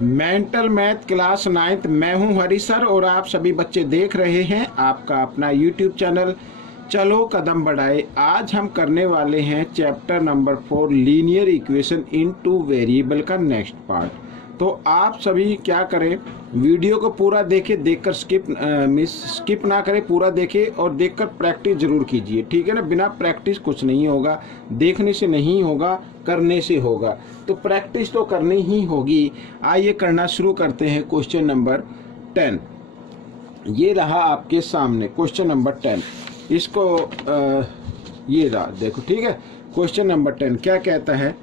Mental math class 9th। मैं हूं हरी sir और आप सभी बच्चे देख रहे हैं आपका अपना यूट्यूब चैनल चलो कदम बढ़ाए। आज हम करने वाले हैं चैप्टर नंबर 4 लीनियर इक्वेशन इन टू वेरिएबल का नेक्स्ट पार्ट। तो आप सभी क्या करें, वीडियो को पूरा देखें, देखकर स्किप ना करें, पूरा देखें और देखकर प्रैक्टिस जरूर कीजिए, ठीक है ना। बिना प्रैक्टिस कुछ नहीं होगा, देखने से नहीं होगा, करने से होगा। तो प्रैक्टिस तो करनी ही होगी। आइए करना शुरू करते हैं। क्वेश्चन नंबर 10 ये रहा आपके सामने, क्वेश्चन नंबर 10। इसको ये रहा, देखो, ठीक है। क्वेश्चन नंबर 10 क्या कहता है,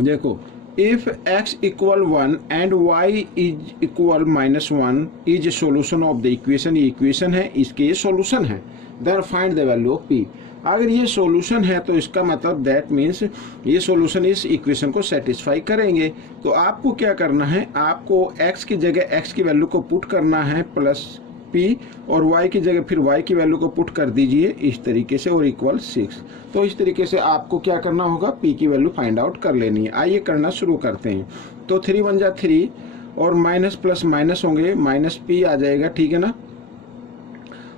देखो, if x equal 1 and y is equal -1 is solution of the equation। ये इक्वेशन है, इसके ये सॉल्यूशन है। then find the value of p। अगर ये सॉल्यूशन है तो इसका मतलब दैट मीन्स ये सॉल्यूशन इस इक्वेशन को सेटिस्फाई करेंगे। तो आपको क्या करना है, आपको x की जगह x की वैल्यू को पुट करना है प्लस p, और y की जगह फिर y की वैल्यू को पुट कर दीजिए इस तरीके से, और इक्वल 6। तो इस तरीके से आपको क्या करना होगा, p की वैल्यू फाइंड आउट कर लेनी है। आइए करना शुरू करते हैं। तो 3 1 जा 3 और माइनस प्लस माइनस होंगे, माइनस p आ जाएगा, ठीक है ना,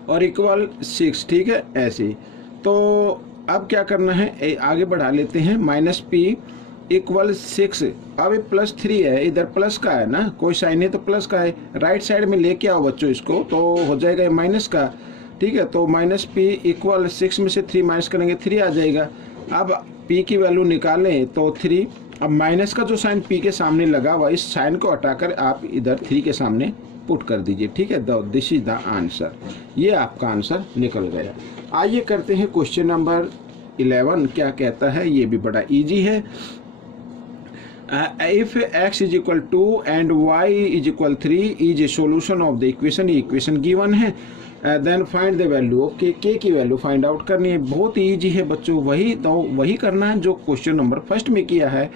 और इक्वल 6, ठीक है, ऐसे। तो अब क्या करना है, आगे बढ़ा लेते हैं। -p equal 6। अब ये +3 है, इधर प्लस का है ना, कोई साइन है तो प्लस का है। राइट साइड में लेके आओ बच्चों इसको, तो हो जाएगा माइनस का, ठीक है। तो -p इक्वल 6 में से 3 माइनस करेंगे 3 आ जाएगा। अब p की वैल्यू निकालें तो 3। अब माइनस का जो साइन p के सामने लगा हुआ, इस साइन को हटाकर आप इधर 3 के सामने पुट कर दीजिए, ठीक है। This is the answer. ये आपका आंसर निकल गया। आइए करते हैं क्वेश्चन नंबर 11। क्या कहता है, ये भी बड़ा इजी है। if x is equal 2 and y is equal 3 is a solution of the equation। ये इक्वेशन गिवन है। then find the value of k। k की वैल्यू फाइंड आउट करनी है। बहुत इजी है बच्चों, वही करना है जो क्वेश्चन नंबर फर्स्ट में किया है।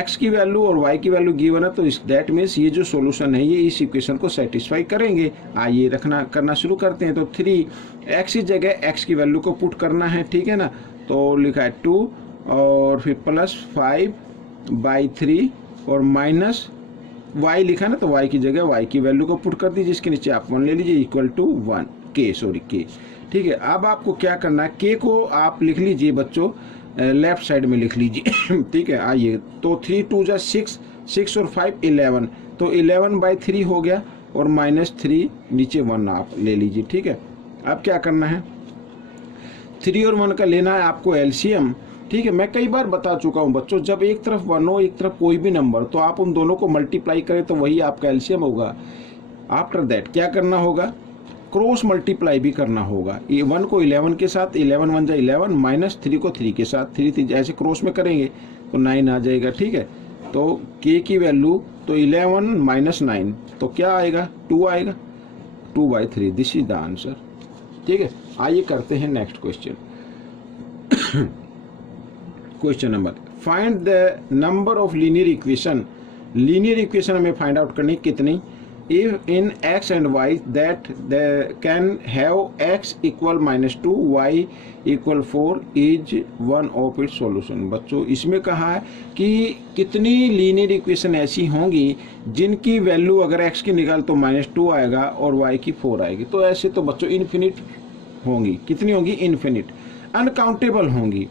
x की वैल्यू और y की वैल्यू गिवन है, तो इस दैट मीन्स ये जो सॉल्यूशन है ये इस इक्वेशन को सेटिस्फाई करेंगे। आइए करना शुरू करते हैं। तो 3 x की जगह x की वैल्यू को पुट करना है, ठीक है ना। तो लिखा है 2 और फिर प्लस 5/3 और माइनस y लिखा ना, तो y की जगह y की वैल्यू को पुट कर दीजिए, इसके नीचे आप 1 ले लीजिए, इक्वल टू 1 k, ठीक है। अब आपको क्या करना है, k को आप लिख लीजिए बच्चों, लेफ्ट साइड में लिख लीजिए ठीक है। आइए, तो 3 2 जा 6, 6 और 5 11, तो 11/3 हो गया, और -3 नीचे 1 आप ले लीजिए, ठीक है। अब क्या करना है, 3 और 1 का लेना है आपको एलसीएम, ठीक है। मैं कई बार बता चुका हूं बच्चों, जब एक तरफ 1 हो एक तरफ कोई भी नंबर, तो आप उन दोनों को मल्टीप्लाई करें तो वही आपका एलसीएम होगा। आफ्टर दैट क्या करना होगा, क्रॉस मल्टीप्लाई भी करना होगा। ये 1 को 11 के साथ, 11 1 जा 11, -3 को 3 के साथ, 3 ऐसे क्रॉस में करेंगे तो 9 आ जाएगा, ठीक है। तो k की वैल्यू तो 11 - 9, तो क्या आएगा, 2 आएगा, 2/3। दिस इज द आंसर, ठीक है। आइए करते हैं next question. Question number, find the number of linear equation. Linear equation हमें फाइंड आउट करनी कितनी, if in x and y that can have x equal -2 y equal 4 is one of its solution. बच्चों इसमें कहा है कि कितनी linear equation ऐसी होंगी जिनकी वैल्यू अगर x की निकाल तो -2 आएगा और y की 4 आएगी। तो ऐसे तो बच्चों इन्फिनिट होंगी। कितनी होंगी, इन्फिनिट, अनकाउंटेबल होंगी,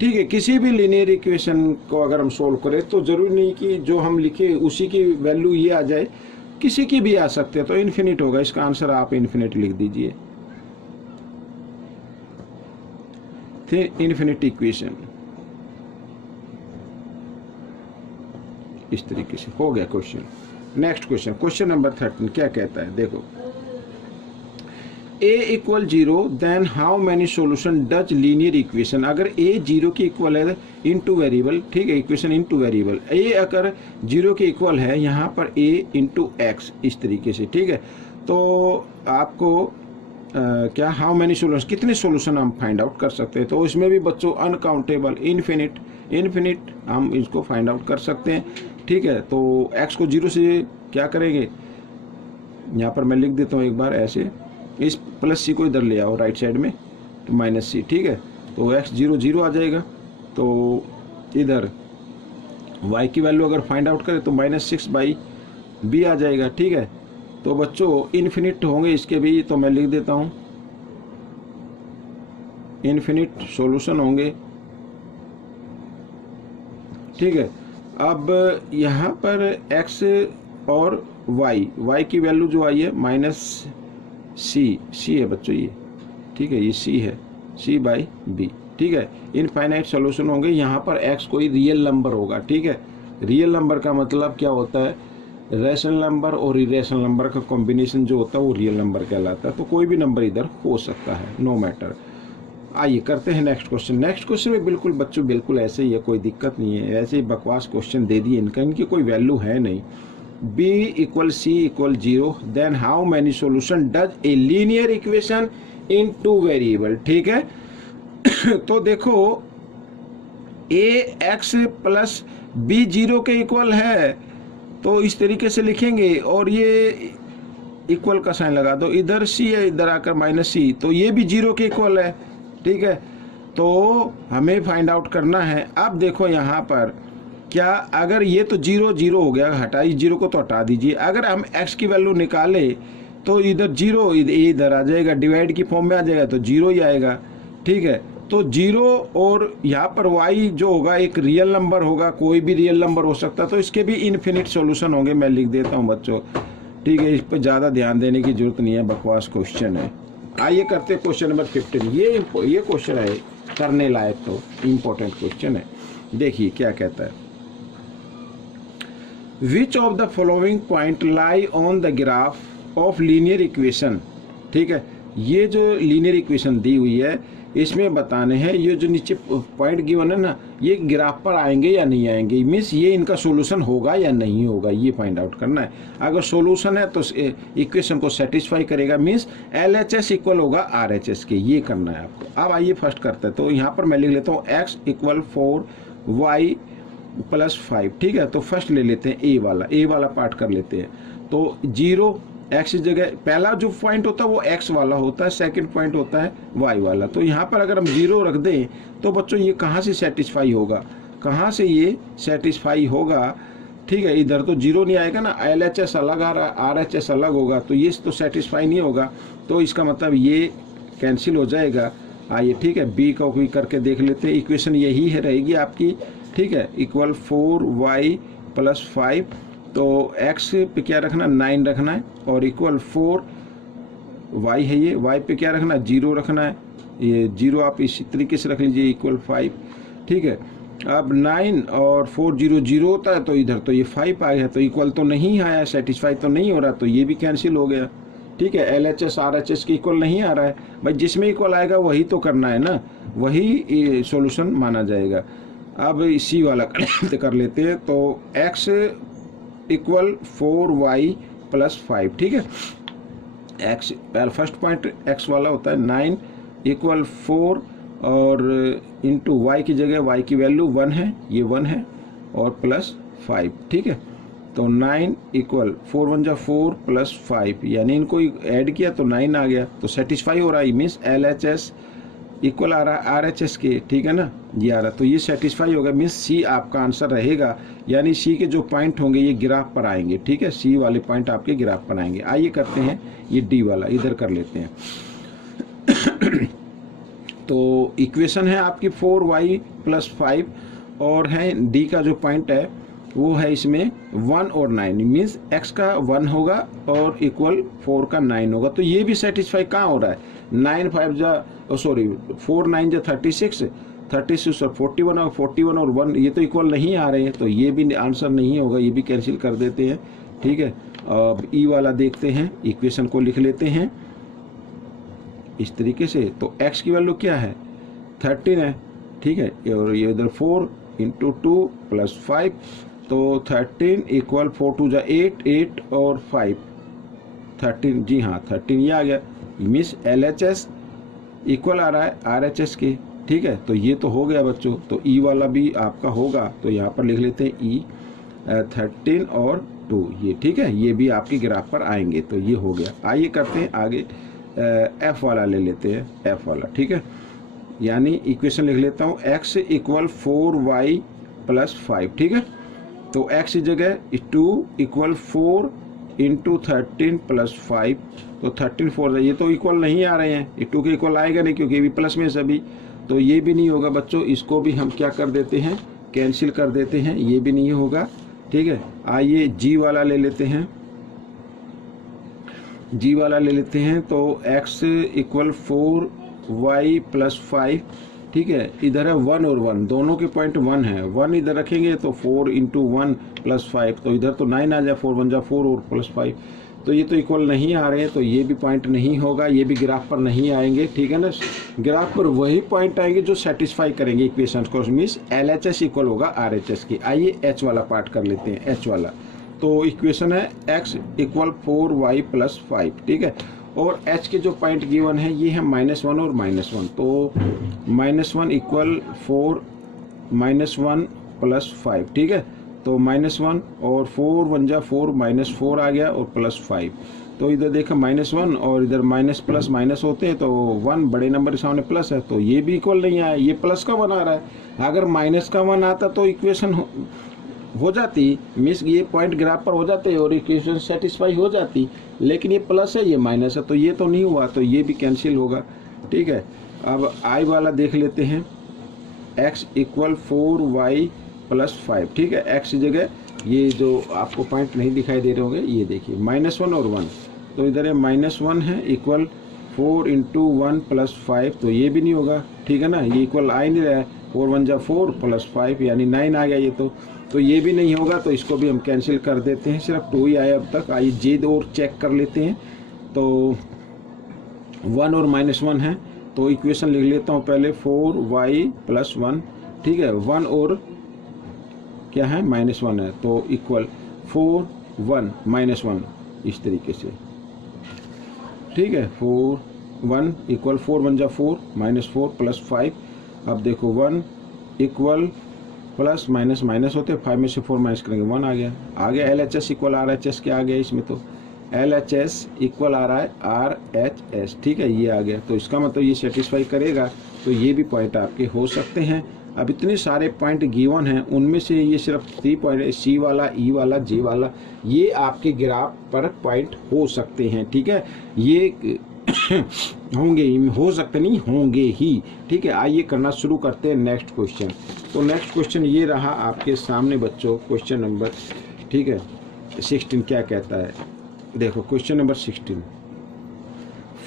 ठीक है। किसी भी लीनियर इक्वेशन को अगर हम सोल्व करें तो जरूरी नहीं कि जो हम लिखे उसी की वैल्यू ये आ जाए, किसी की भी आ सकते हैं, तो इन्फिनिट होगा। इसका आंसर आप इन्फिनिट लिख दीजिए, इन्फिनिट इक्वेशन। इस तरीके से हो गया question. Next question, question number 13 क्या कहता है, देखो, a equal 0 then how many solution does linear equation. अगर a 0 के इक्वल है इनटू वेरिएबल, ठीक है, इक्वेशन इनटू वेरिएबल, a अगर 0 के इक्वल है यहाँ पर a इंटू एक्स, इस तरीके से, ठीक है। तो आपको क्या, हाउ मैनी सॉल्यूशन, कितने सॉल्यूशन हम फाइंड आउट कर सकते हैं। तो इसमें भी बच्चों अनकाउंटेबल, इन्फिनिट हम इसको फाइंड आउट कर सकते हैं, ठीक है। तो x को 0 से क्या करेंगे, यहाँ पर मैं लिख देता हूँ एक बार ऐसे, इस +c को इधर ले आओ राइट साइड में, तो -c, ठीक है। तो x 0 0 आ जाएगा, तो इधर y की वैल्यू अगर फाइंड आउट करें तो -6/b आ जाएगा। ठीक है, तो बच्चों इन्फिनिट होंगे इसके भी, तो मैं लिख देता हूँ इन्फिनिट सॉल्यूशन होंगे। ठीक है, अब यहाँ पर x और y की वैल्यू जो आई है -c है बच्चों ये। ठीक है, ये c है, c/b। ठीक है, इनफाइनाइट सॉल्यूशन होंगे। यहाँ पर x कोई रियल नंबर होगा। ठीक है, रियल नंबर का मतलब क्या होता है, रैशनल नंबर और इरेशनल नंबर का कॉम्बिनेशन जो होता है वो रियल नंबर कहलाता है। तो कोई भी नंबर इधर हो सकता है, नो मैटर। आइए करते हैं नेक्स्ट क्वेश्चन। नेक्स्ट क्वेश्चन में बिल्कुल बच्चों बिल्कुल ऐसे ही है, कोई दिक्कत नहीं है, ऐसे ही बकवास क्वेश्चन दे दिए इनका, इनकी कोई वैल्यू है नहीं। b = c = 0, then how many solution does a linear equation in 2 variable. ठीक है, तो देखो ax + b 0 के इक्वल है, तो इस तरीके से लिखेंगे और ये इक्वल का साइन लगा दो, इधर c है, इधर आकर -c, तो ये भी 0 के इक्वल है। ठीक है, तो हमें फाइंड आउट करना है। अब देखो यहाँ पर क्या, अगर ये तो 0 0 हो गया, हटाइए 0 को तो हटा दीजिए। अगर हम x की वैल्यू निकाले तो इधर 0 इधर आ जाएगा, डिवाइड की फॉर्म में आ जाएगा तो 0 ही आएगा। ठीक है, तो 0 और यहाँ पर y जो होगा एक रियल नंबर होगा, कोई भी रियल नंबर हो सकता है, तो इसके भी इन्फिनिट सॉल्यूशन होंगे। मैं लिख देता हूँ बच्चों। ठीक है, इस पर ज़्यादा ध्यान देने की जरूरत नहीं है, बकवास क्वेश्चन है। आइए करते क्वेश्चन नंबर 15। ये क्वेश्चन है करने लायक, तो इम्पोर्टेंट क्वेश्चन है। देखिए क्या कहता है, which of the following point lie on the graph of linear equation. ठीक है, ये जो लीनियर इक्वेशन दी हुई है इसमें बताने हैं, ये जो नीचे पॉइंट गिवन है ना, ये ग्राफ पर आएंगे या नहीं आएंगे, मीन्स ये इनका सॉल्यूशन होगा या नहीं होगा, ये फाइंड आउट करना है। अगर सॉल्यूशन है तो इक्वेशन को सेटिस्फाई करेगा, मीन्स LHS इक्वल होगा RHS के, ये करना है आपको। अब आइए फर्स्ट करते हैं, तो यहाँ पर मैं लिख लेता हूँ x = 4 y + 5। ठीक है, तो फर्स्ट ले लेते हैं ए वाला पार्ट कर लेते हैं। तो 0 x जगह पहला जो पॉइंट होता है वो x वाला होता है, सेकंड पॉइंट होता है y वाला। तो यहाँ पर अगर हम 0 रख दें तो बच्चों ये कहाँ से सेटिस्फाई होगा, कहाँ से ये सेटिस्फाई होगा। ठीक है, इधर तो 0 नहीं आएगा ना, LHS अलग आ रहा है, RHS अलग होगा, तो ये तो सेटिस्फाई नहीं होगा, तो इसका मतलब ये कैंसिल हो जाएगा। आइए ठीक है, बी का भी करके देख लेते हैं। इक्वेशन यही है रहेगी आपकी। ठीक है, = 4y + 5, तो x पे क्या रखना, 9 रखना है, और = 4 y है, ये y पे क्या रखना, 0 रखना है, ये 0 आप इसी तरीके से रख लीजिए, = 5। ठीक है, अब 9 और 4 0 0 होता है, तो इधर तो ये 5 आ गया, तो इक्वल तो नहीं आया, सेटिस्फाई तो नहीं हो रहा, तो ये भी कैंसिल हो गया। ठीक है, LHS RHS के इक्वल नहीं आ रहा है भाई, जिसमें इक्वल आएगा वही तो करना है ना, वही सॉल्यूशन माना जाएगा। अब इसी वाला कर लेते हैं, तो x = 4y + 5। ठीक है, x फर्स्ट पॉइंट x वाला होता है, 9 = 4 और इंटू y की जगह y की वैल्यू 1 है, ये 1 है, और +5। ठीक है, तो 9 = 4 × 1 = 4 + 5, यानी इनको ऐड किया तो 9 आ गया, तो सेटिस्फाई हो रहा है, मीन्स LHS इक्वल आ रहा है RHS के। ठीक है ना, ये आ रहा, तो ये सेटिस्फाई होगा, मीन्स C आपका आंसर रहेगा, यानी C के जो पॉइंट होंगे ये ग्राफ पर आएंगे। ठीक है, C वाले पॉइंट आपके ग्राफ पर आएंगे। आइए करते हैं ये D वाला, इधर कर लेते हैं। तो इक्वेशन है आपकी 4y + 5, और है D का जो पॉइंट है वो है इसमें 1 और 9, मीन्स x का 1 होगा और = 4 का 9 होगा, तो ये भी सेटिस्फाई कहाँ हो रहा है, 4 9 = 36, 36 और 41 और 41 और 1, ये तो इक्वल नहीं आ रहे हैं, तो ये भी आंसर नहीं होगा, ये भी कैंसिल कर देते हैं। ठीक है, अब ई वाला देखते हैं, इक्वेशन को लिख लेते हैं इस तरीके से। तो x की वैल्यू क्या है, 13 है। ठीक है, और ये इधर 4 × 2 + 5, तो 13 = 4 × 2 = 8, 8 और 5 13, जी हाँ 13 ये आ गया, मिस LHS इक्वल आ रहा है RHS के। ठीक है, तो ये तो हो गया बच्चों, तो ई वाला भी आपका होगा, तो यहाँ पर लिख लेते हैं ई 13 और 2, ये ठीक है, ये भी आपके ग्राफ पर आएंगे, तो ये हो गया। आइए करते हैं आगे, एफ वाला ले लेते हैं, एफ वाला। ठीक है, यानी इक्वेशन लिख लेता हूँ, x = 4y + 5। ठीक है, तो x की जगह 2 इक्वल 4 इंटू 13 प्लस 5, तो 13 4, ये तो इक्वल नहीं आ रहे हैं, ये 2 के इक्वल आएगा नहीं क्योंकि ये भी प्लस में सभी, तो ये भी नहीं होगा बच्चों। इसको भी हम क्या कर देते हैं, कैंसिल कर देते हैं, ये भी नहीं होगा। ठीक है, आइए g वाला ले लेते हैं, g वाला ले लेते हैं। तो x इक्वल 4y प्लस 5, ठीक है, इधर है 1 और 1, दोनों के पॉइंट 1 है, 1 इधर रखेंगे तो 4 इंटू 1 प्लस 5, तो इधर तो 9 आ जाए, 4 1 जा 4 और प्लस 5, तो ये तो इक्वल नहीं आ रहे हैं, तो ये भी पॉइंट नहीं होगा, ये भी ग्राफ पर नहीं आएंगे। ठीक है ना, ग्राफ पर वही पॉइंट आएंगे जो सेटिस्फाई करेंगे इक्वेशन को, मीन्स LHS इक्वल होगा RHS की। आइए H वाला पार्ट कर लेते हैं, H वाला। तो इक्वेशन है x इक्वल 4y प्लस 5, ठीक है, और h के जो पॉइंट गिवन है ये है -1 और -1, तो -1 इक्वल 4 -1 प्लस 5, ठीक है, तो -1 और 4 1 जा 4, -4 आ गया और प्लस 5, तो इधर देखा -1 और इधर माइनस प्लस माइनस होते हैं, तो 1 बड़े नंबर के सामने प्लस है, तो ये भी इक्वल नहीं आया, ये प्लस का 1 आ रहा है। अगर माइनस का 1 आता तो इक्वेशन हो जाती, मीन्स ये पॉइंट ग्राफ पर हो जाते और इक्वेशन सेटिस्फाई हो जाती, लेकिन ये प्लस है ये माइनस है, तो ये तो नहीं हुआ, तो ये भी कैंसिल होगा। ठीक है, अब I वाला देख लेते हैं, x इक्वल 4y प्लस 5, ठीक है, x की जगह ये जो आपको पॉइंट नहीं दिखाई दे रहे होंगे, ये देखिए -1 और 1, तो इधर है -1 है इक्वल 4 इंटू 1 प्लस 5, तो ये भी नहीं होगा। ठीक है ना, ये इक्वल आ ही नहीं रहा है, 4 1 जा 4 प्लस 5 यानी 9 आ गया ये, तो ये भी नहीं होगा, तो इसको भी हम कैंसिल कर देते हैं, सिर्फ 2 ही आया अब तक। आइए जेद और चेक कर लेते हैं, तो 1 और -1 है, तो इक्वेशन लिख लेता हूँ पहले 4y प्लस 1, ठीक है, 1 और क्या है -1 है, तो इक्वल 4 1 -1 इस तरीके से। ठीक है, 4 1 इक्वल 4 1 जा 4 -4 प्लस 5, अब देखो 1 इक्वल प्लस माइनस माइनस होते, 5 में से 4 माइनस करेंगे 1 आ गया। LHS इक्वल RHS क्या आ गया इसमें, तो LHS इक्वल आ रहा है RHS, ठीक है, ये आ गया, तो इसका मतलब ये सेटिस्फाई करेगा, तो ये भी पॉइंट आपके हो सकते हैं। अब इतने सारे पॉइंट गिवन हैं, उनमें से ये सिर्फ 3 पॉइंट, C वाला, E वाला, J वाला, ये आपके ग्राफ पर पॉइंट हो सकते हैं। ठीक है, ये होंगे, हो सकते नहीं, होंगे ही। ठीक है, आइए करना शुरू करते हैं नेक्स्ट क्वेश्चन। तो नेक्स्ट क्वेश्चन ये रहा आपके सामने बच्चों, क्वेश्चन नंबर, ठीक है, 16 क्या कहता है, देखो question number 16,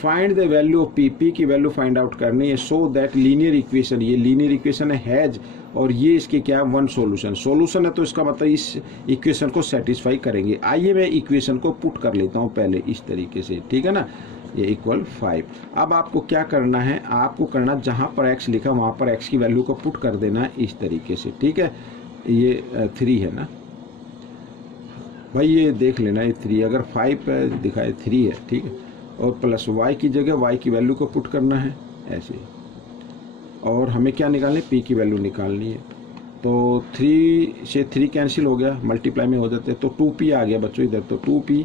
find the value of PP की वैल्यू फाइंड आउट करनी है, सो दैट लीनियर इक्वेशन, ये लीनियर इक्वेशन है हैज, और ये इसके क्या वन सॉल्यूशन है, तो इसका मतलब इस इक्वेशन को सेटिस्फाई करेंगे। आइए मैं इक्वेशन को पुट कर लेता हूँ पहले इस तरीके से, ठीक है ना, ये इक्वल 5। अब आपको क्या करना है, आपको करना जहाँ पर x लिखा वहाँ पर x की वैल्यू को पुट कर देना है इस तरीके से। ठीक है, ये 3 है ना भाई, ये देख लेना, ये 3, अगर 5 दिखाए 3 है, ठीक है, और प्लस y की जगह y की वैल्यू को पुट करना है ऐसे, और हमें क्या निकालनी है, p की वैल्यू निकालनी है। तो 3 से 3 कैंसिल हो गया, मल्टीप्लाई में हो जाते हैं, तो 2p आ गया बच्चों इधर, तो 2p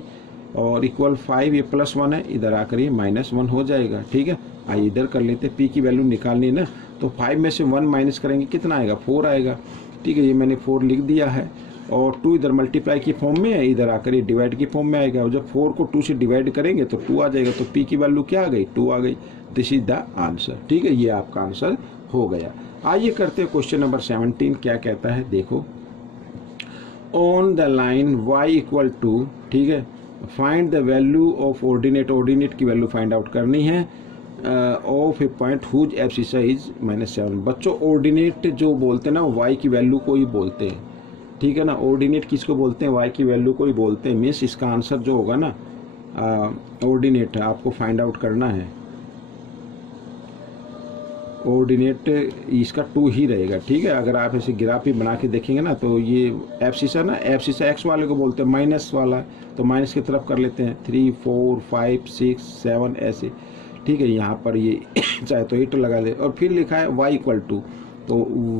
और इक्वल 5, ये +1 है, इधर आकर ये -1 हो जाएगा। ठीक है, आइए इधर कर लेते हैं, p की वैल्यू निकालनी है ना, तो 5 में से 1 माइनस करेंगे कितना आएगा, 4 आएगा। ठीक है, ये मैंने 4 लिख दिया है, और 2 इधर मल्टीप्लाई की फॉर्म में है, इधर आकर ये डिवाइड की फॉर्म में आएगा, और जब 4 को 2 से डिवाइड करेंगे तो 2 आ जाएगा, तो p की वैल्यू क्या आ गई, 2 आ गई। This is the answer. ठीक है, ये आपका आंसर हो गया। आइए करते हैं क्वेश्चन नंबर 17 क्या कहता है, देखो, on the line y equal to, ठीक है, find the value of ordinate की वैल्यू फाइंड आउट करनी है of a point whose abscissa is -7। बच्चों ऑर्डिनेट जो बोलते हैं ना, y की वैल्यू को ही बोलते हैं। ठीक है ना, ऑर्डिनेट किसको बोलते हैं, y की वैल्यू को ही बोलते हैं। मीन्स इसका आंसर जो होगा ना, ऑर्डिनेट आपको फाइंड आउट करना है, ऑर्डिनेट इसका 2 ही रहेगा। ठीक है, अगर आप ऐसे ग्राफ ही बना के देखेंगे ना, तो ये एब्सिसा ना, एब्सिसा x वाले को बोलते हैं, माइनस वाला, तो माइनस की तरफ कर लेते हैं, 3 4 5 6 7 ऐसे। ठीक है, यहाँ पर ये चाहे तो 8 लगा दे, और फिर लिखा है y इक्वल टू, तो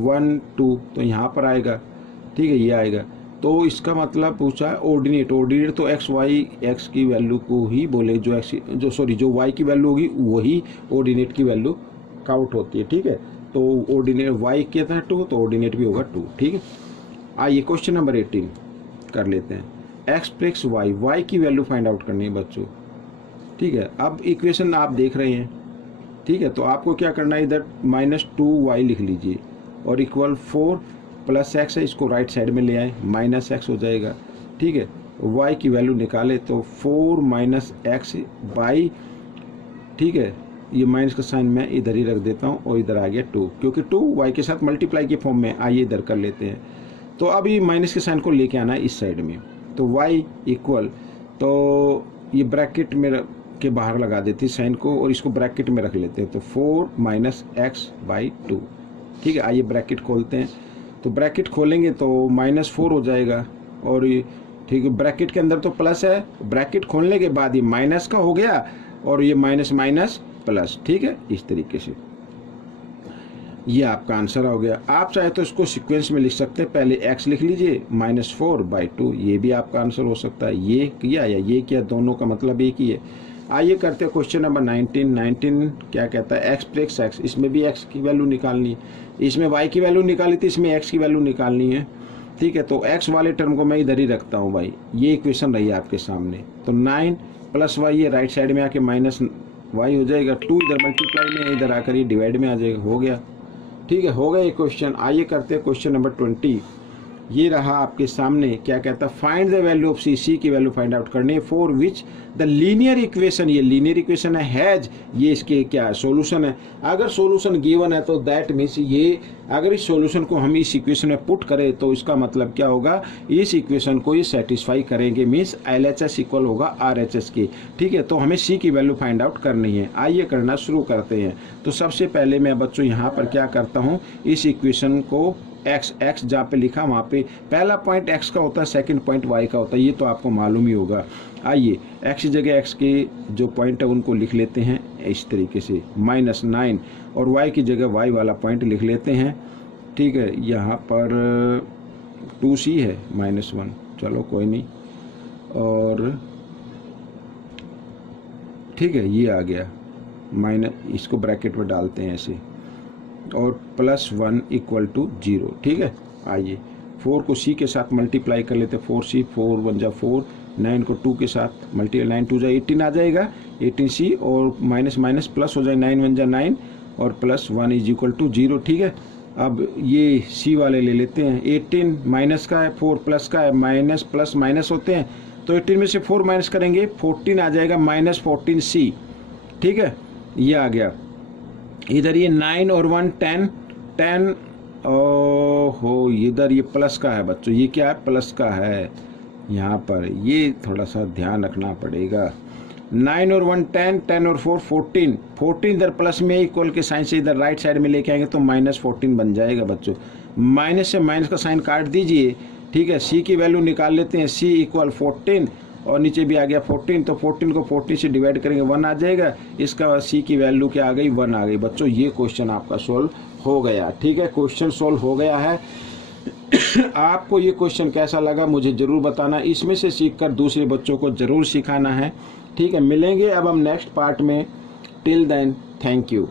1 2, तो यहाँ पर आएगा। ठीक है, ये आएगा, तो इसका मतलब पूछा है ऑर्डिनेट तो x की वैल्यू को ही बोले, जो y की वैल्यू होगी वही ऑर्डिनेट की वैल्यू काउंट होती है। ठीक है, तो ऑर्डिनेट y के था 2, तो ऑर्डिनेट भी होगा 2। ठीक है, आइए क्वेश्चन नंबर 18 कर लेते हैं। एक्स प्लस वाई, वाई की वैल्यू फाइंड आउट करनी है बच्चों, ठीक है। अब इक्वेशन आप देख रहे हैं, ठीक है, तो आपको क्या करना है, इधर -2y लिख लीजिए और इक्वल 4 + x है, इसको राइट साइड में ले आए, -x हो जाएगा, ठीक है। y की वैल्यू निकाले तो 4 - x बाई, ठीक है, ये माइनस का साइन मैं इधर ही रख देता हूँ और इधर आ गया 2, क्योंकि 2 y के साथ मल्टीप्लाई के फॉर्म में। आइए इधर कर लेते हैं, तो अब ये माइनस के साइन को लेके आना है इस साइड में, तो y इक्वल, तो ये ब्रैकेट में के बाहर लगा देती साइन को और इसको ब्रैकेट में रख लेते हैं, तो 4 - x/2, ठीक है। आइए ब्रैकेट खोलते हैं, तो ब्रैकेट खोलेंगे तो -4 हो जाएगा और ये, ठीक है, ब्रैकेट के अंदर तो प्लस है, ब्रैकेट खोलने के बाद ये माइनस का हो गया और ये माइनस माइनस प्लस, ठीक है। इस तरीके से ये आपका आंसर हो गया। आप चाहे तो इसको सीक्वेंस में लिख सकते हैं, पहले x लिख लीजिए -4/2, ये भी आपका आंसर हो सकता है। ये किया या ये किया, दोनों का मतलब एक ही है। आइए करते हैं क्वेश्चन नंबर 19 क्या कहता है, x प्लस x, इसमें भी x की वैल्यू निकालनी है, इसमें y की वैल्यू निकाली थी, इसमें x की वैल्यू निकालनी है, ठीक है। तो x वाले टर्म को मैं इधर ही रखता हूँ भाई, ये इक्वेशन रही आपके सामने, तो 9 + y, ये राइट साइड में आके -y हो जाएगा, 2 इधर मल्टीप्लाई में, इधर आकर ये डिवाइड में आ जाएगा, हो गया, ठीक है, हो गया ये क्वेश्चन। आइए करते हैं क्वेश्चन नंबर 20, ये रहा आपके सामने, क्या कहता है, फाइंड द वैल्यू ऑफ सी की वैल्यू फाइंड आउट करनी है for which the linear equation, ये लीनियर इक्वेशन है, हैज, ये इसके क्या सॉल्यूशन है। अगर सॉल्यूशन गिवन है तो दैट मीन्स ये, अगर इस सॉल्यूशन को हम इस इक्वेशन में पुट करें तो इसका मतलब क्या होगा, इस इक्वेशन को ये सेटिस्फाई करेंगे, मीन्स LHS इक्वल होगा RHS के, ठीक है। तो हमें सी की वैल्यू फाइंड आउट करनी है। आइए करना शुरू करते हैं। तो सबसे पहले मैं बच्चों यहाँ पर क्या करता हूँ, इस इक्वेशन को x जहाँ पे लिखा वहाँ पे पहला पॉइंट x का होता है, सेकंड पॉइंट y का होता है, ये तो आपको मालूम ही होगा। आइए x की जगह x के जो पॉइंट है उनको लिख लेते हैं इस तरीके से, -9, और y की जगह y वाला पॉइंट लिख लेते हैं, ठीक है। यहाँ पर 2c है, -1, चलो कोई नहीं, और ठीक है, ये आ गया इसको ब्रैकेट में डालते हैं ऐसे, और +1 = 0, ठीक है। आइए 4 को c के साथ मल्टीप्लाई कर लेते हैं, 4c, 4 × 1 = 4, 9 को 2 के साथ मल्टीप्लाई, 9 × 2 = 18 आ जाएगा, 18c, और माइनस माइनस प्लस हो जाए, 9 × 1 = 9, और +1 = 0, ठीक है। अब ये c वाले ले लेते हैं, 18 माइनस का है, 4 प्लस का है, माइनस प्लस माइनस होते हैं, तो 18 में से 4 माइनस करेंगे, 14 आ जाएगा, -14c, ठीक है। ये आ गया, इधर ये 9 और 1 10, हो इधर ये प्लस का है बच्चों, ये क्या है, प्लस का है, यहाँ पर ये थोड़ा सा ध्यान रखना पड़ेगा। 9 और 1 10 और 4 14 इधर प्लस में इक्वल के साइन से इधर राइट साइड में लेके आएंगे तो -14 बन जाएगा बच्चों। माइनस से माइनस का साइन काट दीजिए, ठीक है। c की वैल्यू निकाल लेते हैं, c = 14, और नीचे भी आ गया 14, तो 14 को 14 से डिवाइड करेंगे, 1 आ जाएगा, इसका c की वैल्यू क्या आ गई, 1 आ गई बच्चों। ये क्वेश्चन आपका सोल्व हो गया, ठीक है, क्वेश्चन सोल्व हो गया है। आपको ये क्वेश्चन कैसा लगा मुझे ज़रूर बताना, इसमें से सीखकर दूसरे बच्चों को ज़रूर सिखाना है, ठीक है। मिलेंगे अब हम नेक्स्ट पार्ट में, टिल देन थैंक यू।